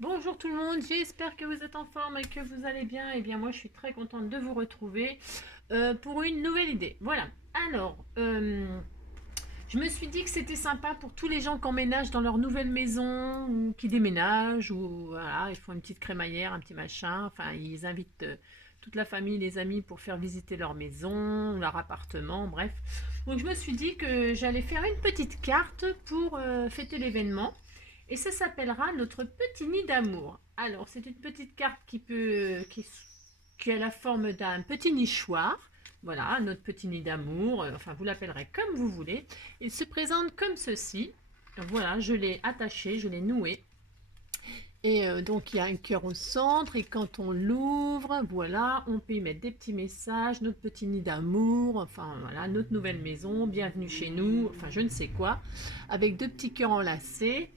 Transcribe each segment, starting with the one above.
Bonjour tout le monde, j'espère que vous êtes en forme et que vous allez bien. Eh bien moi je suis très contente de vous retrouver pour une nouvelle idée. Voilà, alors je me suis dit que c'était sympa pour tous les gens qui emménagent dans leur nouvelle maison ou qui déménagent ou voilà, ils font une petite crémaillère, un petit machin. Enfin, ils invitent toute la famille, les amis pour faire visiter leur maison, leur appartement, bref. Donc je me suis dit que j'allais faire une petite carte pour fêter l'événement. Et ça s'appellera notre petit nid d'amour. Alors, c'est une petite carte qui a la forme d'un petit nichoir. Voilà, notre petit nid d'amour. Enfin, vous l'appellerez comme vous voulez. Il se présente comme ceci. Voilà, je l'ai attaché, je l'ai noué. Et donc, il y a un cœur au centre. Et quand on l'ouvre, voilà, on peut y mettre des petits messages. Notre petit nid d'amour. Enfin, voilà, notre nouvelle maison. Bienvenue chez nous. Enfin, je ne sais quoi. Avec deux petits cœurs enlacés.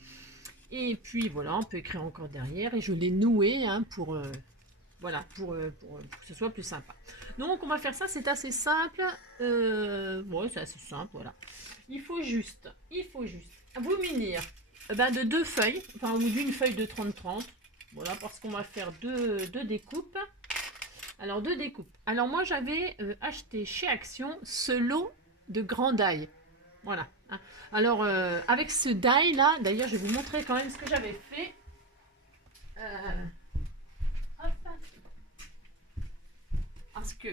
Et puis voilà, on peut écrire encore derrière. Et je l'ai noué pour, voilà, pour que ce soit plus sympa. Donc on va faire ça, c'est assez simple. Ouais, c'est assez simple, voilà. Il faut juste vous munir de deux feuilles, enfin ou d'une feuille de 30-30. Voilà, parce qu'on va faire deux découpes. Alors deux découpes. Alors moi j'avais acheté chez Action ce lot de grand die. Voilà. Hein. Alors, avec ce die là, d'ailleurs, je vais vous montrer quand même ce que j'avais fait. Euh, hop, parce que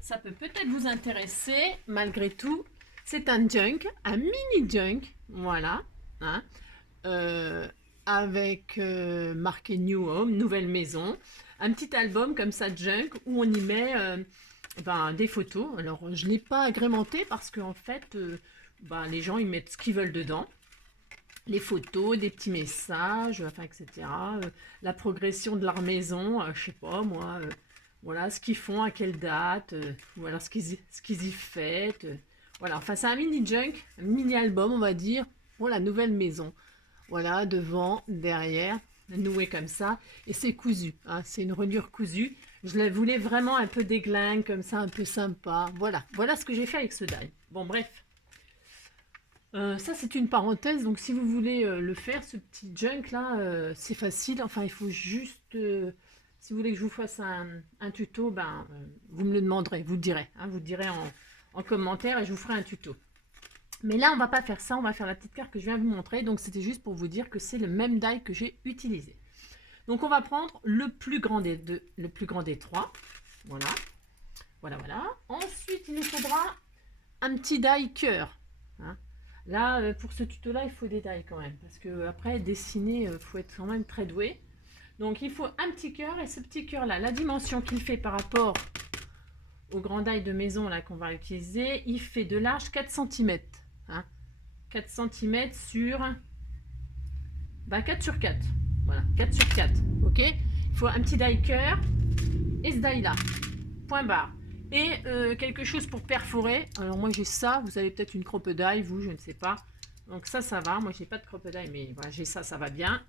ça peut peut-être vous intéresser, malgré tout. C'est un junk, un mini junk, voilà. Hein, euh, avec marqué New Home, nouvelle maison. Un petit album comme ça, junk, où on y met des photos. Alors, je ne l'ai pas agrémenté parce qu'en fait, les gens, ils mettent ce qu'ils veulent dedans. Les photos, des petits messages, enfin, etc. La progression de leur maison, je sais pas moi, voilà ce qu'ils font, à quelle date, voilà ce qu'ils y fêtent. Voilà, enfin c'est un mini junk, un mini album on va dire, pour la nouvelle maison. Voilà, devant, derrière, noué comme ça, et c'est cousu, hein, c'est une reliure cousue. Je la voulais vraiment un peu déglingue, comme ça, un peu sympa. Voilà, voilà ce que j'ai fait avec ce die. Bon, bref. Ça, c'est une parenthèse. Donc, si vous voulez le faire, ce petit junk là, c'est facile. Enfin, il faut juste. Si vous voulez que je vous fasse un tuto, vous me le demanderez, vous le direz. Hein, vous le direz en commentaire et je vous ferai un tuto. Mais là, on va pas faire ça. On va faire la petite carte que je viens de vous montrer. Donc, c'était juste pour vous dire que c'est le même die que j'ai utilisé. Donc, on va prendre le plus grand des deux, le plus grand des trois. Voilà. Voilà, voilà. Ensuite, il nous faudra un petit die cœur. Hein. Là, pour ce tuto-là, il faut des die quand même. Parce que après, dessiner, il faut être quand même très doué. Donc, il faut un petit cœur. Et ce petit cœur-là, la dimension qu'il fait par rapport au grand die de maison là qu'on va utiliser, il fait de large 4 cm. Hein. 4 cm sur 4 sur 4. Voilà, 4 sur 4. Ok. Il faut un petit die cœur et ce die là. Point barre. Et quelque chose pour perforer. Alors moi j'ai ça, vous avez peut-être une crocodile, vous, je ne sais pas. Donc ça va. Moi j'ai pas de crocodile, mais voilà, j'ai ça, ça va bien.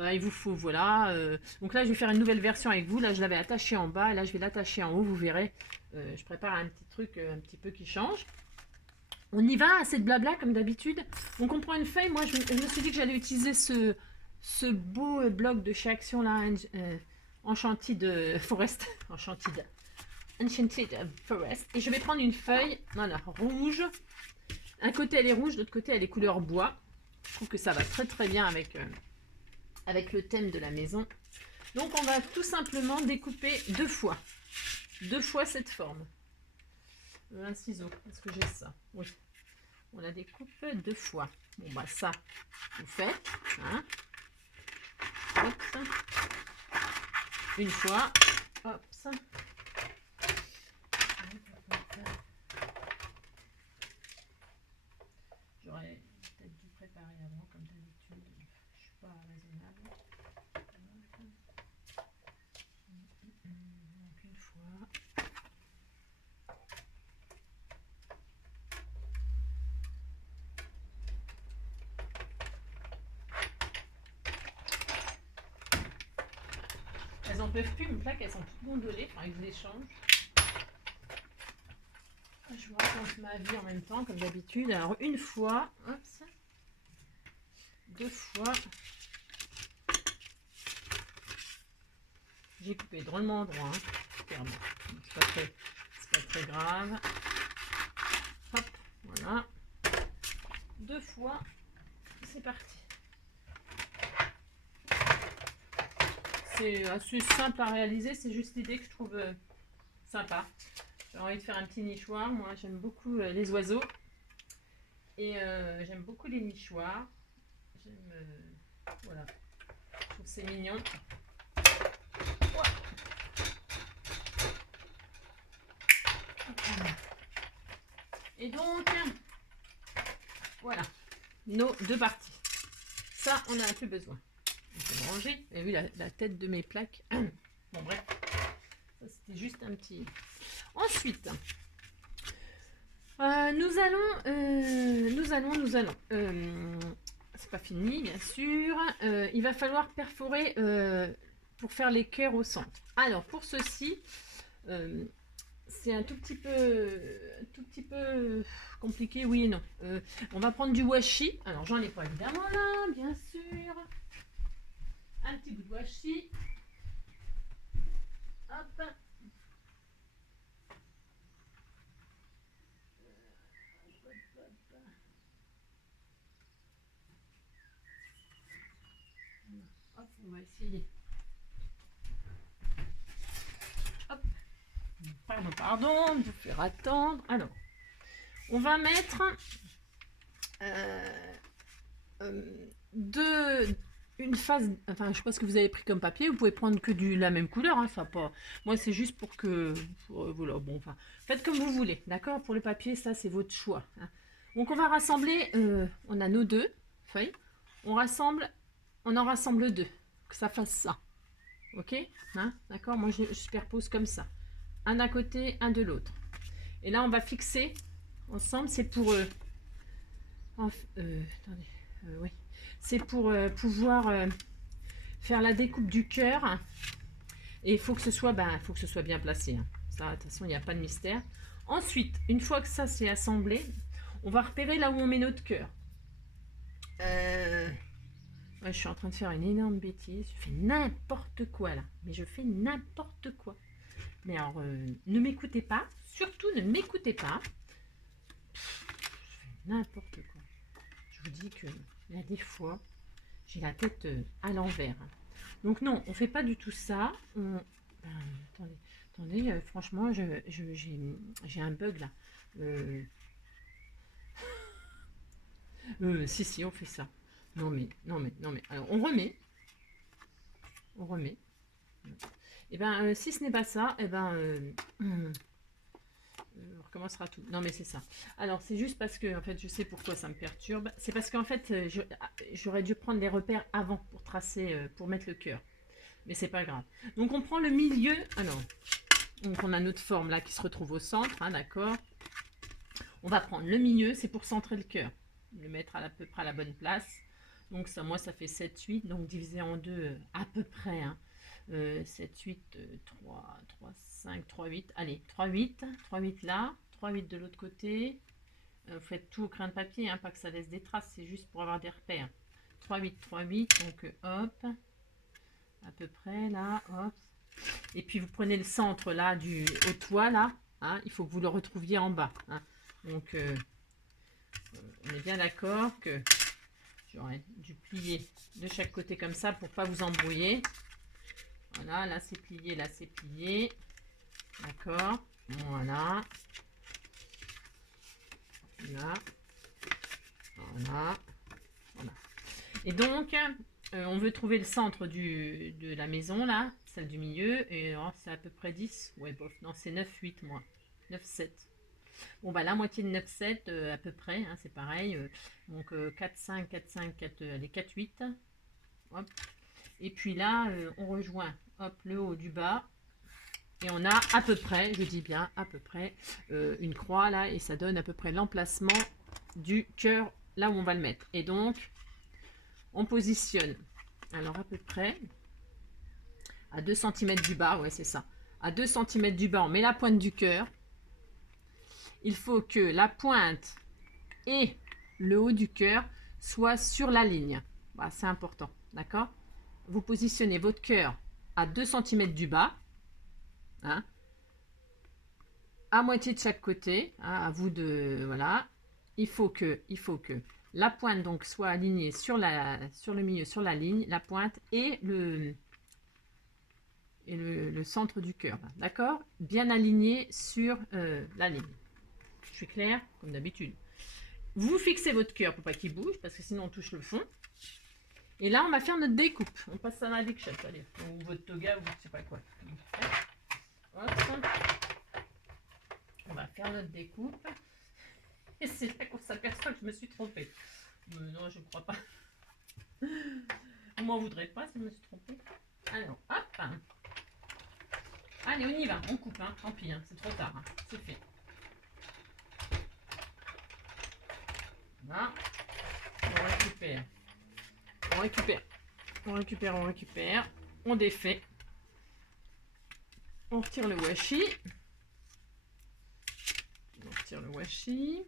Il vous faut, voilà. Donc là je vais faire une nouvelle version avec vous. Là je l'avais attaché en bas, et là je vais l'attacher en haut, vous verrez. Je prépare un petit truc un petit peu qui change. On y va, assez de blabla comme d'habitude. Donc on prend une feuille. Moi je me suis dit que j'allais utiliser ce beau bloc de chez Action là, Enchanted Forest. Enchanted Forest. Et je vais prendre une feuille, voilà, rouge. Un côté elle est rouge, l'autre côté elle est couleur bois. Je trouve que ça va très très bien avec le thème de la maison. Donc on va tout simplement découper deux fois cette forme. Un ciseau, est-ce que j'ai ça? Oui. On la découpe deux fois. Bon ça, vous faites. Hein. Hop. Une fois. Hop. J'aurais peut-être dû préparer avant, comme d'habitude. Je suis pas raisonnable. Donc une fois. Elles en peuvent plus, mes plaques, elles sont toutes gondolées. Il faudrait que je les change. Je vous raconte ma vie en même temps, comme d'habitude. Alors, une fois, hop, deux fois, j'ai coupé drôlement droit. Hein. C'est pas très grave. Hop, voilà. 2 fois. C'est parti. C'est assez simple à réaliser. C'est juste l'idée que je trouve sympa. J'ai envie de faire un petit nichoir. Moi, j'aime beaucoup les oiseaux. Et j'aime beaucoup les nichoirs. J'aime... voilà. Je trouve c'est mignon. Et donc, voilà. Nos 2 parties. Ça, on n'a plus besoin. On peut ranger. Vous avez vu la tête de mes plaques. Bon, bref. Ça, c'était juste un petit... Ensuite... nous allons. C'est pas fini, bien sûr. Il va falloir perforer pour faire les cœurs au centre. Alors, pour ceci, c'est un tout petit peu compliqué, oui et non. On va prendre du washi. Alors, j'en ai pas évidemment là, bien sûr. Un petit bout de washi. Hop. Hop, on va essayer. Hop. Pardon, de vous faire attendre. Alors, on va mettre une phase. Enfin, je sais pas ce que vous avez pris comme papier. Vous pouvez prendre que la même couleur. Hein, ça pas. Moi, c'est juste pour que. Voilà, bon, enfin, faites comme vous voulez. D'accord. Pour le papier, ça, c'est votre choix. Hein. Donc, on va rassembler. On a nos 2 feuilles. On en rassemble 2. Que ça fasse ça. Ok, hein, d'accord. Moi, je superpose comme ça. Un d'un côté, un de l'autre. Et là, on va fixer ensemble. C'est pour... attendez. Oui. C'est pour pouvoir faire la découpe du cœur. Et il faut que ce soit, bien placé. Hein. Ça, de toute façon, il n'y a pas de mystère. Ensuite, une fois que ça c'est assemblé, on va repérer là où on met notre cœur. Ouais, je suis en train de faire une énorme bêtise. Je fais n'importe quoi là. Mais je fais n'importe quoi. Mais alors, ne m'écoutez pas. Surtout, ne m'écoutez pas. Je fais n'importe quoi. Je vous dis qu'il y a des fois, j'ai la tête à l'envers. Donc non, on ne fait pas du tout ça. Attendez, franchement, j'ai un bug là. Si, on fait ça. Non mais. Alors, on remet. Et ben, si ce n'est pas ça, et ben, on recommencera tout. Non mais c'est ça. Alors, c'est juste parce que, en fait, je sais pourquoi ça me perturbe. C'est parce qu'en fait, j'aurais dû prendre les repères avant pour tracer, pour mettre le cœur. Mais c'est pas grave. Donc, on prend le milieu. Alors, donc on a notre forme là qui se retrouve au centre, hein, d'accord. On va prendre le milieu, c'est pour centrer le cœur. Le mettre à peu près à la bonne place. Donc ça, moi, ça fait 7, 8. Donc divisé en 2 à peu près. Hein. 7, 8, 3, 5, 3, 8. Allez, 3, 8. 3, 8 là. 3, 8 de l'autre côté. Vous faites tout au crayon de papier, hein, pas que ça laisse des traces. C'est juste pour avoir des repères. 3, 8, 3, 8. Donc hop. À peu près là. Hop. Et puis vous prenez le centre là au toit là. Hein, il faut que vous le retrouviez en bas. Hein. Donc on est bien d'accord que j'aurais dû plier de chaque côté comme ça pour pas vous embrouiller. Voilà, là c'est plié, là c'est plié. D'accord. Voilà. Là. Voilà. Voilà. Et donc, on veut trouver le centre de la maison, là, celle du milieu. Et c'est à peu près 10. Ouais, bof, non, c'est 9, 8, moi. 9, 7. Bon, bah la moitié de 9, 7, à peu près, hein, c'est pareil. Donc, 4, 5, 4, 5, 4, allez, 4, 8. Hop. Et puis là, on rejoint, hop, le haut du bas. Et on a à peu près, je dis bien à peu près, une croix là. Et ça donne à peu près l'emplacement du cœur, là où on va le mettre. Et donc, on positionne, alors à peu près, à 2 cm du bas, ouais, c'est ça. À 2 cm du bas, on met la pointe du cœur. Il faut que la pointe et le haut du cœur soient sur la ligne. Voilà, c'est important, d'accord? Vous positionnez votre cœur à 2 cm du bas, hein, à moitié de chaque côté, hein, à vous de, voilà, il faut que la pointe donc soit alignée sur le milieu, sur la ligne, la pointe et le centre du cœur, d'accord, bien aligné sur la ligne. Je suis claire, comme d'habitude. Vous fixez votre cœur pour pas qu'il bouge, parce que sinon on touche le fond. Et là, on va faire notre découpe. On passe ça dans la Diction, allez, ou votre toga, ou je sais pas quoi. Hop. On va faire notre découpe. Et c'est là qu'on s'aperçoit que je me suis trompée. Mais non, je ne crois pas. Vous m'en voudrez pas si je me suis trompée. Alors, hop. Allez, on y va. On coupe, hein. Tant pis, hein. C'est trop tard. Hein. C'est fait. Voilà. On récupère. On récupère. On récupère, on récupère. On défait. On retire le washi. On retire le washi.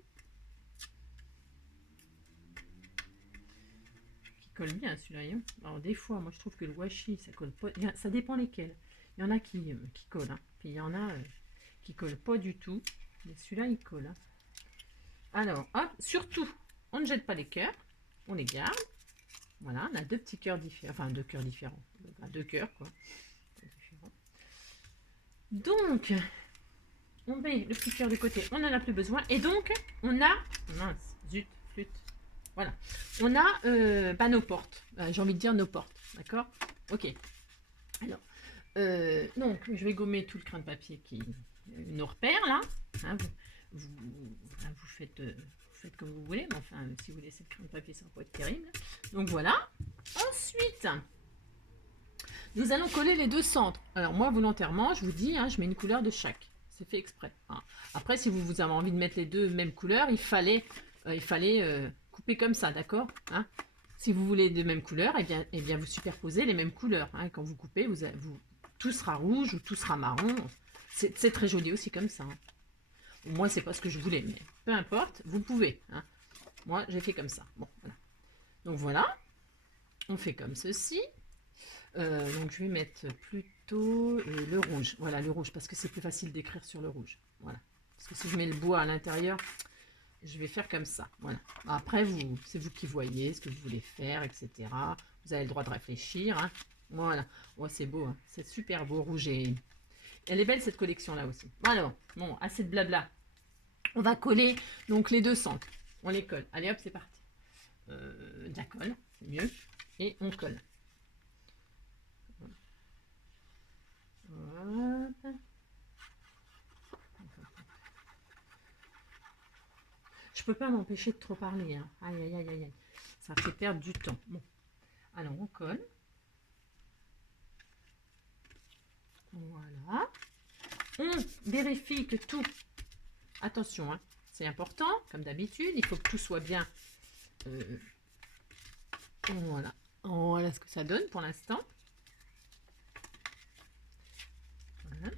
Colle bien celui-là. Hein. Alors des fois, moi je trouve que le washi, ça colle pas. Ça dépend lesquels. Il y en a qui collent. Hein. Puis il y en a qui collent pas du tout. Mais celui-là, il colle. Hein. Alors, hop, surtout, on ne jette pas les cœurs. On les garde. Voilà, on a 2 petits cœurs différents. Enfin, 2 cœurs différents. Enfin, 2 cœurs, quoi. Donc, on met le petit cœur de côté. On n'en a plus besoin. Et donc, on a... Mince, zut, flûte. Voilà. On a nos portes. J'ai envie de dire nos portes. D'accord? Ok. Alors, donc, je vais gommer tout le crin de papier qui nous repère là. Hein, vous faites comme vous voulez. Mais enfin, si vous laissez le crin de papier, ça va pas être terrible. Donc voilà. Ensuite, nous allons coller les 2 centres. Alors moi, volontairement, je vous dis, hein, je mets une couleur de chaque. C'est fait exprès. Hein. Après, si vous avez envie de mettre les 2 mêmes couleurs, il fallait couper comme ça, d'accord, hein. Si vous voulez de mêmes couleurs, eh bien vous superposez les mêmes couleurs. Hein. Quand vous coupez, tout sera rouge ou tout sera marron. C'est très joli aussi comme ça. Hein. Moi, c'est pas ce que je voulais, mais peu importe, vous pouvez. Hein. Moi, j'ai fait comme ça. Bon, voilà. Donc voilà, on fait comme ceci. Donc je vais mettre plutôt le rouge. Voilà, le rouge, parce que c'est plus facile d'écrire sur le rouge. Voilà. Parce que si je mets le bois à l'intérieur, je vais faire comme ça. Voilà. Après, c'est vous qui voyez ce que vous voulez faire, etc. Vous avez le droit de réfléchir. Hein. Voilà. Oh, c'est beau. Hein. C'est super beau, rouge. Et elle est belle, cette collection-là aussi. Alors, bon, assez de blabla. On va coller donc les 2 centres. On les colle. Allez, hop, c'est parti. La colle, c'est mieux. Et on colle. Hop. Je peux pas m'empêcher de trop parler. Hein. Aïe, aïe, aïe, aïe. Ça fait perdre du temps. Bon. Alors, on colle. Voilà. On vérifie que tout... Attention, hein, c'est important, comme d'habitude. Il faut que tout soit bien... Voilà. Voilà ce que ça donne pour l'instant. Voilà.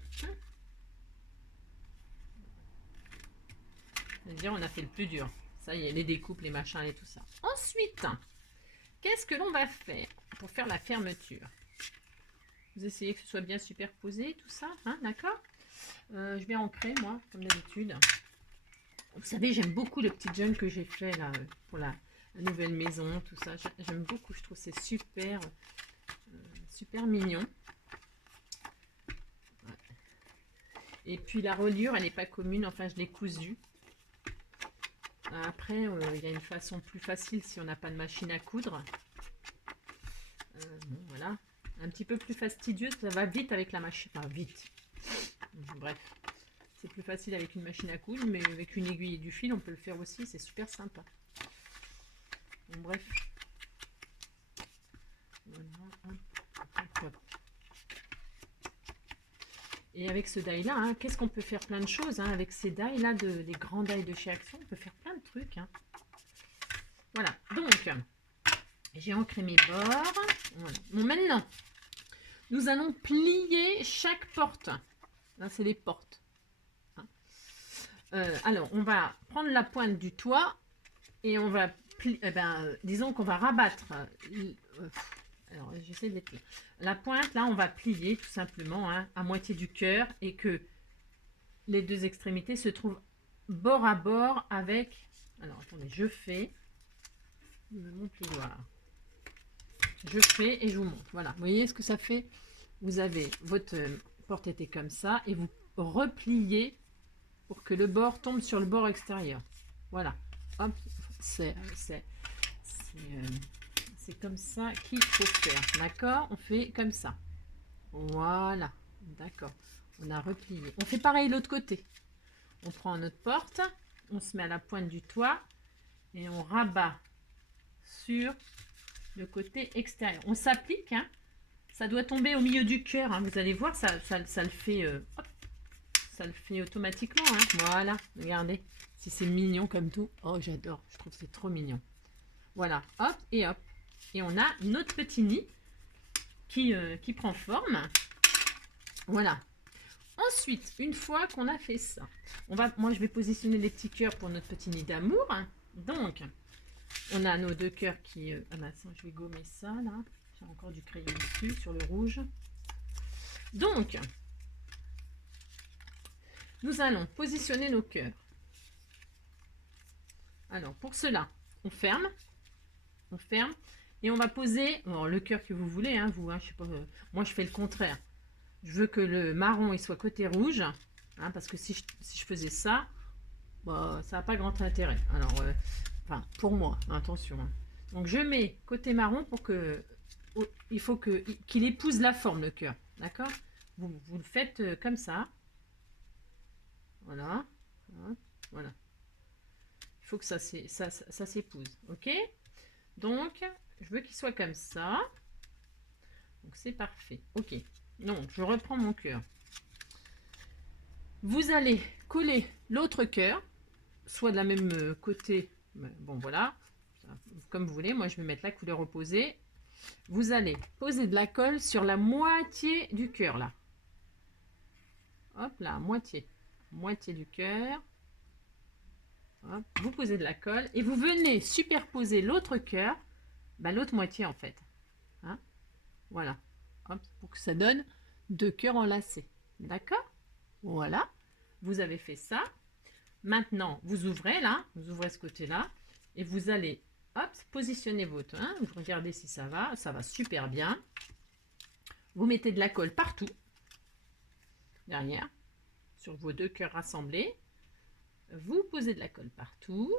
C'est-à-dire, on a fait le plus dur. Ça y est, les découpes, les machins et tout ça. Ensuite, qu'est-ce que l'on va faire pour faire la fermeture? Vous essayez que ce soit bien superposé, tout ça, hein, d'accord? Je vais ancrer, moi, comme d'habitude. Vous savez, j'aime beaucoup le petit junk que j'ai fait là pour la nouvelle maison, tout ça. J'aime beaucoup, je trouve c'est super, super mignon. Ouais. Et puis la reliure, elle n'est pas commune, enfin je l'ai cousue. Après, il y a une façon plus facile si on n'a pas de machine à coudre. Bon, voilà. Un petit peu plus fastidieuse, ça va vite avec la machine. Enfin, vite. Bref. C'est plus facile avec une machine à coudre, mais avec une aiguille et du fil, on peut le faire aussi. C'est super sympa. Bon, bref. Voilà. Hop, hop. Et avec ce die-là, hein, qu'est-ce qu'on peut faire plein de choses hein, avec ces die-là, les grands die de chez Action, on peut faire plein de trucs. Hein. Voilà, donc, j'ai ancré mes bords. Voilà. Bon, maintenant, nous allons plier chaque porte. Là, c'est les portes. Hein. Alors, on va prendre la pointe du toit et on va plier, disons qu'on va rabattre. Alors, j'essaie d'être là. La pointe, là, on va plier tout simplement hein, à moitié du cœur et que les deux extrémités se trouvent bord à bord avec... Alors, attendez, je fais mon plioir. Je fais et je vous montre. Voilà, vous voyez ce que ça fait? Vous avez votre porte-été comme ça et vous repliez pour que le bord tombe sur le bord extérieur. Voilà. Hop, c'est comme ça qu'il faut faire. D'accord? On fait comme ça. Voilà. D'accord. On a replié. On fait pareil l'autre côté. On prend notre porte, on se met à la pointe du toit et on rabat sur le côté extérieur. On s'applique, hein. Ça doit tomber au milieu du cœur. Hein. Vous allez voir, ça le fait, hop, ça le fait automatiquement. Hein. Voilà, regardez. Si c'est mignon comme tout. Oh, j'adore. Je trouve que c'est trop mignon. Voilà, hop et hop. Et on a notre petit nid qui prend forme. Voilà. Ensuite, une fois qu'on a fait ça, moi je vais positionner les petits cœurs pour notre petit nid d'amour. Donc, on a nos deux cœurs qui... ah ben, je vais gommer ça là. J'ai encore du crayon dessus sur le rouge. Donc, nous allons positionner nos cœurs. Alors, pour cela, on ferme et on va poser le cœur que vous voulez. Hein, vous, hein, je sais pas, moi, je fais le contraire. Je veux que le marron il soit côté rouge, hein, parce que si je faisais ça, bah, ça n'a pas grand intérêt. Alors, enfin, pour moi, attention. Hein. Donc, je mets côté marron pour que il faut qu'il épouse la forme, le cœur. D'accord? Vous le faites comme ça. Voilà. Voilà. Il faut que ça s'épouse. OK? Donc, je veux qu'il soit comme ça. Donc, c'est parfait. OK. Donc, je reprends mon cœur. Vous allez coller l'autre cœur, soit de la même côté. Bon, voilà. Comme vous voulez. Moi, je vais mettre la couleur opposée. Vous allez poser de la colle sur la moitié du cœur, là. Hop, là, moitié. Moitié du cœur. Hop, vous posez de la colle et vous venez superposer l'autre cœur, l'autre moitié en fait. Hein, voilà. Hop, pour que ça donne deux cœurs enlacés. D'accord? Voilà. Vous avez fait ça. Maintenant, vous ouvrez là, vous ouvrez ce côté-là et vous allez, hop, positionner votre. Hein, vous regardez si ça va super bien. Vous mettez de la colle partout, derrière, sur vos deux cœurs rassemblés. Vous posez de la colle partout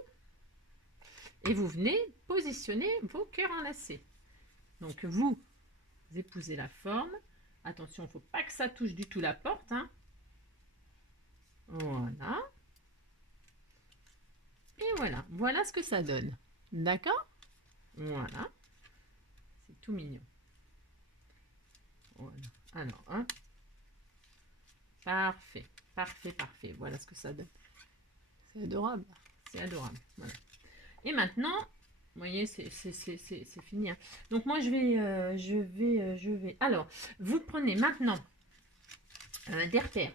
et vous venez positionner vos cœurs enlacés. Donc vous épousez la forme. Attention, il ne faut pas que ça touche du tout la porte. Hein. Voilà. Et voilà. Voilà ce que ça donne. D'accord? Voilà. C'est tout mignon. Voilà. Alors, hein. Parfait. Parfait, parfait. Voilà ce que ça donne. C'est adorable. C'est adorable. Voilà. Et maintenant, vous voyez, c'est fini. Hein. Donc moi, je vais. Alors, vous prenez maintenant des repères.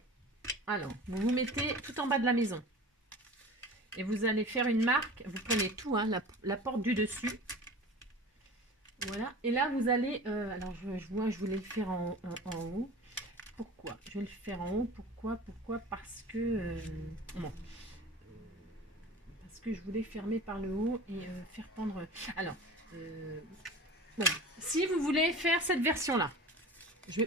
Alors, vous vous mettez tout en bas de la maison. Et vous allez faire une marque. Vous prenez tout, hein, la porte du dessus. Voilà. Et là, vous allez... alors, je voulais le faire en haut. Pourquoi? Je vais le faire en haut. Pourquoi? Parce que... bon. Parce que je voulais fermer par le haut et faire pendre... Alors, bon, si vous voulez faire cette version-là,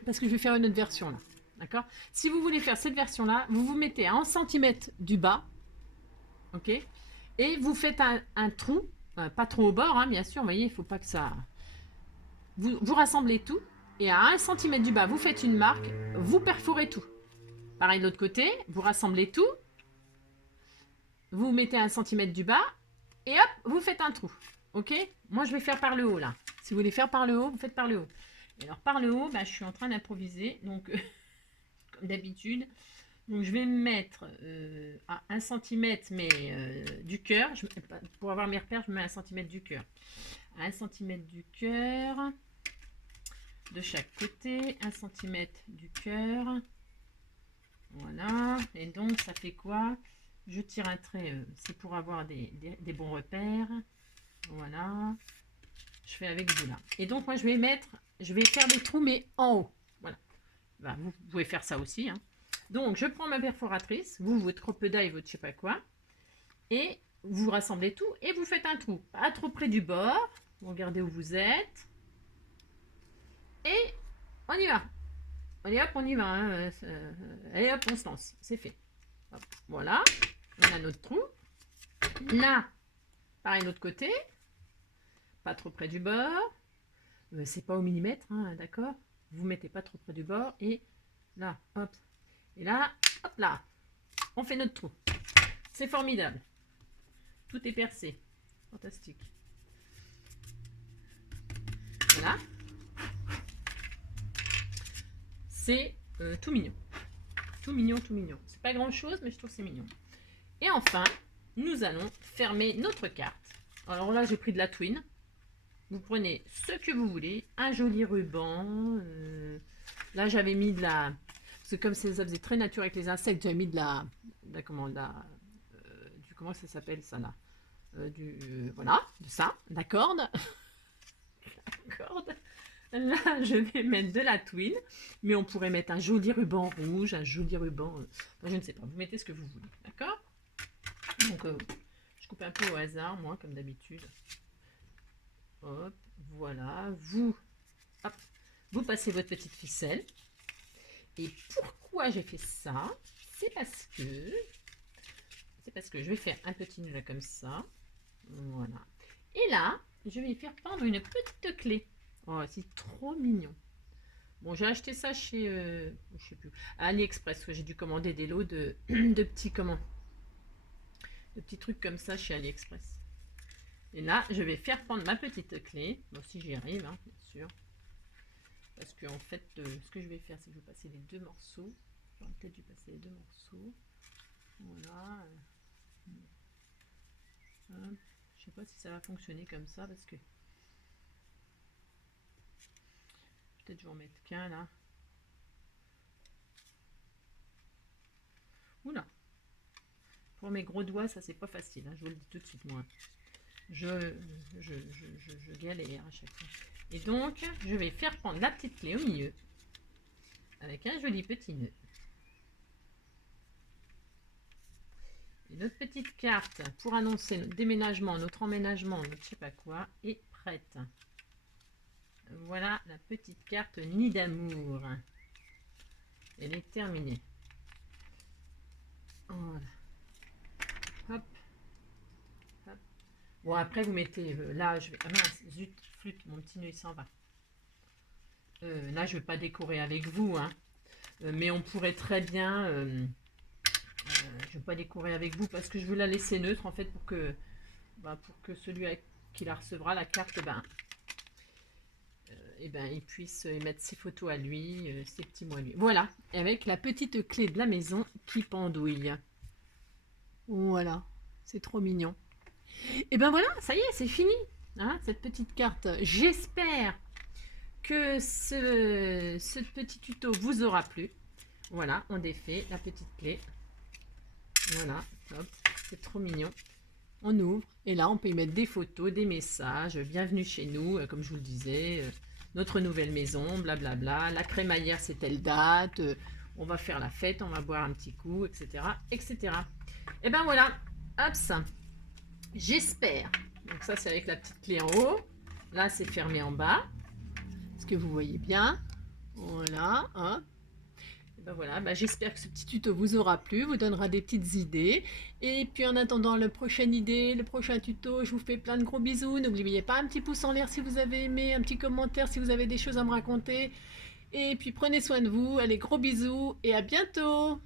parce que je vais faire une autre version là, d'accord? Si vous voulez faire cette version-là, vous vous mettez à 1 cm du bas, ok? Et vous faites un trou, pas trop au bord, hein, bien sûr, vous voyez, il ne faut pas que ça... Vous rassemblez tout, et à 1 cm du bas, vous faites une marque, vous perforez tout. Pareil de l'autre côté, vous rassemblez tout, vous mettez à 1 cm du bas, et hop, vous faites un trou. Ok? Moi, je vais faire par le haut, là. Si vous voulez faire par le haut, vous faites par le haut. Et alors, par le haut, je suis en train d'improviser, donc, comme d'habitude. Donc, je vais me mettre à 1 cm, mais du cœur. Pour avoir mes repères, je mets 1 cm du cœur. 1 cm du cœur. De chaque côté, 1 cm du cœur. Voilà. Et donc, ça fait quoi? Je tire un trait, c'est pour avoir des bons repères. Voilà. je fais avec vous là. Et donc moi je vais faire des trous mais en haut. Voilà. Ben, vous pouvez faire ça aussi. Hein. Donc je prends ma perforatrice, vous, votre crocodile, votre je sais pas quoi, et vous rassemblez tout et vous faites un trou. Pas trop près du bord. Vous regardez où vous êtes. Et on y va. Allez hop, on y va. Hein. Allez hop, on se lance. C'est fait. Hop. Voilà. On a notre trou. Là, pareil de l'autre côté. Pas trop près du bord. C'est pas au millimètre, hein, d'accord? Vous mettez pas trop près du bord. Et là, hop. Et là, hop là. On fait notre trou. C'est formidable. Tout est percé. Fantastique. Voilà. C'est tout mignon. Tout mignon, tout mignon. C'est pas grand chose, mais je trouve que c'est mignon. Et enfin, nous allons fermer notre carte. Alors là, j'ai pris de la twine. Vous prenez ce que vous voulez. Un joli ruban. Là, j'avais mis de la... Parce que comme ça faisait très nature avec les insectes, j'avais mis de la comment ça s'appelle ça là voilà, de ça, de la corde. La corde. Là, je vais mettre de la twine, mais on pourrait mettre un joli ruban rouge, un joli ruban... je ne sais pas, vous mettez ce que vous voulez, d'accord? Donc, je coupe un peu au hasard, moi, comme d'habitude. Hop, voilà. Hop, vous passez votre petite ficelle. Et pourquoi j'ai fait ça? C'est parce que je vais faire un petit nœud là, comme ça. Voilà. Et là, je vais faire pendre une petite clé. Oh, c'est trop mignon. Bon, j'ai acheté ça chez, je sais plus, à AliExpress. J'ai dû commander des lots de petits, de petits trucs comme ça chez AliExpress. Et là, je vais faire pendre ma petite clé. Bon, si j'y arrive, hein, bien sûr. Parce que en fait, ce que je vais faire, c'est que je vais passer les deux morceaux. J'aurais peut-être dû passer les deux morceaux. Voilà. Hop. Je sais pas si ça va fonctionner comme ça parce que peut-être je vais en mettre qu'un là. Oula. Pour mes gros doigts, ça c'est pas facile. Hein, je vous le dis tout de suite moi. Je galère à chaque fois. Et donc, je vais faire prendre la petite clé au milieu avec un joli petit nœud. Et notre petite carte pour annoncer notre déménagement, notre emménagement, notre je sais pas quoi, est prête. Voilà la petite carte Nid d'amour. Elle est terminée. Voilà. Hop. Hop. Bon, après, vous mettez... là, je vais... Ah mince, zut, flûte, mon petit nœud, il s'en va. Là, je ne vais pas décorer avec vous, hein. Mais on pourrait très bien... je ne vais pas décorer avec vous parce que je veux la laisser neutre, en fait, pour que celui qui la recevra, la carte, il puisse mettre ses photos à lui, ses petits mots à lui. Voilà, avec la petite clé de la maison qui pendouille. Voilà, c'est trop mignon. Et ben voilà, ça y est, c'est fini. Hein, cette petite carte. J'espère que ce petit tuto vous aura plu. Voilà, on défait la petite clé. Voilà, hop, c'est trop mignon. On ouvre et là on peut y mettre des photos, des messages. Bienvenue chez nous, comme je vous le disais. Notre nouvelle maison, blablabla. La crémaillère, c'est telle date. On va faire la fête, on va boire un petit coup, etc. etc. Et ben voilà, hop ça. J'espère. Donc ça, c'est avec la petite clé en haut. Là, c'est fermé en bas. Est-ce que vous voyez bien? Voilà, hop. Ben voilà, j'espère que ce petit tuto vous aura plu, vous donnera des petites idées. Et puis en attendant le prochaine idée, le prochain tuto, je vous fais plein de gros bisous. N'oubliez pas un petit pouce en l'air si vous avez aimé, un petit commentaire si vous avez des choses à me raconter. Et puis prenez soin de vous, allez gros bisous et à bientôt.